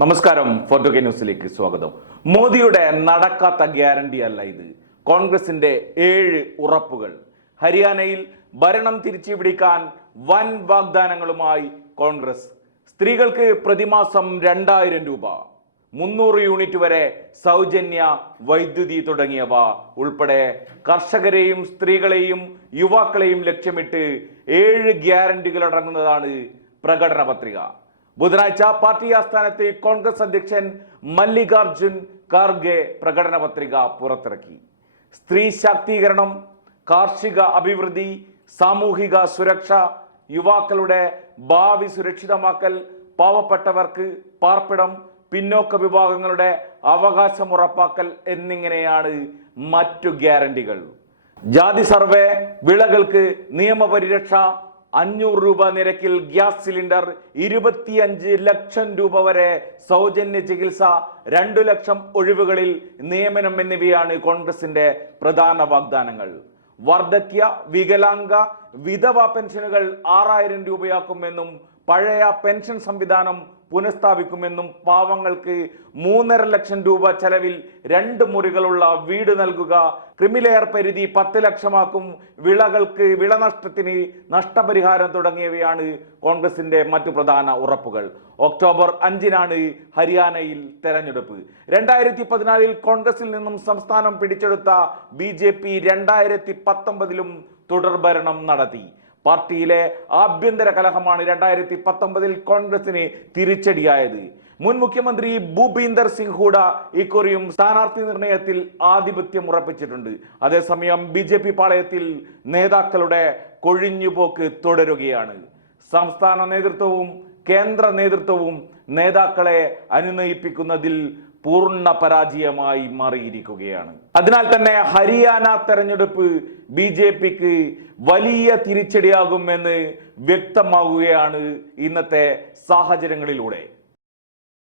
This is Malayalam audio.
നമസ്കാരം ഫോർട്ടോ കെ ന്യൂസിലേക്ക് സ്വാഗതം. മോദിയുടെ നടക്കാത്ത ഗ്യാരണ്ടി അല്ല ഇത്. കോൺഗ്രസിന്റെ ഏഴ് ഉറപ്പുകൾ. ഹരിയാനയിൽ ഭരണം തിരിച്ചു പിടിക്കാൻ വൻ വാഗ്ദാനങ്ങളുമായി കോൺഗ്രസ്. സ്ത്രീകൾക്ക് പ്രതിമാസം രണ്ടായിരം രൂപ. മുന്നൂറ് യൂണിറ്റ് വരെ സൗജന്യ വൈദ്യുതി തുടങ്ങിയവ ഉൾപ്പെടെ കർഷകരെയും സ്ത്രീകളെയും യുവാക്കളെയും ലക്ഷ്യമിട്ട് ഏഴ് ഗ്യാരണ്ടികൾ അടങ്ങുന്നതാണ് പ്രകടന പത്രിക ബുധനാഴ്ച പാർട്ടി ആസ്ഥാനത്ത് കോൺഗ്രസ് അധ്യക്ഷൻ മല്ലികാർജുൻ ഖാർഗെ പ്രകടന പത്രിക പുറത്തിറക്കി. സ്ത്രീ ശാക്തീകരണം കാർഷിക അഭിവൃദ്ധി സാമൂഹിക സുരക്ഷ യുവാക്കളുടെ ഭാവി സുരക്ഷിതമാക്കൽ പാവപ്പെട്ടവർക്ക് പാർപ്പിടം പിന്നോക്ക വിഭാഗങ്ങളുടെ അവകാശം ഉറപ്പാക്കൽ എന്നിങ്ങനെയാണ് മറ്റു ഗ്യാരണ്ടികൾ. ജാതി സർവേ വിളകൾക്ക് നിയമപരിരക്ഷ അഞ്ഞൂറ് രൂപ നിരക്കിൽ ഗ്യാസ് സിലിണ്ടർ ഇരുപത്തിയഞ്ച് ലക്ഷം രൂപ വരെ സൗജന്യ ചികിത്സ രണ്ടു ലക്ഷം ഒഴിവുകളിൽ നിയമനം എന്നിവയാണ് കോൺഗ്രസിന്റെ പ്രധാന വാഗ്ദാനങ്ങൾ. വാർദ്ധക്യ വികലാംഗ വിധവ പെൻഷനുകൾ ആറായിരം രൂപയാക്കുമെന്നും പഴയ പെൻഷൻ സംവിധാനം പുനഃസ്ഥാപിക്കുമെന്നും പാവങ്ങൾക്ക് മൂന്നര ലക്ഷം രൂപ ചെലവിൽ രണ്ട് മുറികളുള്ള വീട് നൽകുക ക്രിമിലെയർ പരിധി പത്ത് ലക്ഷമാക്കും വിളകൾക്ക് വിളനഷ്ടത്തിന് നഷ്ടപരിഹാരം തുടങ്ങിയവയാണ് കോൺഗ്രസിന്റെ മറ്റു പ്രധാന ഉറപ്പുകൾ. ഒക്ടോബർ അഞ്ചിനാണ് ഹരിയാനയിൽ തെരഞ്ഞെടുപ്പ്. രണ്ടായിരത്തി പതിനാലിൽ കോൺഗ്രസിൽ നിന്നും സംസ്ഥാനം പിടിച്ചെടുത്ത ബി ജെ പി രണ്ടായിരത്തി പത്തൊമ്പതിലും തുടർഭരണം നടത്തി. പാർട്ടിയിലെ ആഭ്യന്തര കലഹമാണ് രണ്ടായിരത്തി പത്തൊമ്പതിൽ കോൺഗ്രസിന് തിരിച്ചടിയായത്. മുൻ മുഖ്യമന്ത്രി ഭൂപീന്ദർ സിംഗ് ഹൂഡ ഇക്കുറിയും സ്ഥാനാർത്ഥി നിർണയത്തിൽ ആധിപത്യം ഉറപ്പിച്ചിട്ടുണ്ട്. അതേസമയം ബി ജെ പി പാളയത്തിൽ നേതാക്കളുടെ കൊഴിഞ്ഞുപോക്ക് തുടരുകയാണ്. സംസ്ഥാന നേതൃത്വവും കേന്ദ്ര നേതൃത്വവും നേതാക്കളെ അനുനയിപ്പിക്കുന്നതിൽ പൂർണ പരാജയമായി മാറിയിരിക്കുകയാണ്. അതിനാൽ തന്നെ ഹരിയാന തെരഞ്ഞെടുപ്പ് ബി ജെ പിക്ക് വലിയ തിരിച്ചടിയാകുമെന്ന് വ്യക്തമാകുകയാണ് ഇന്നത്തെ സാഹചര്യങ്ങളിലൂടെ.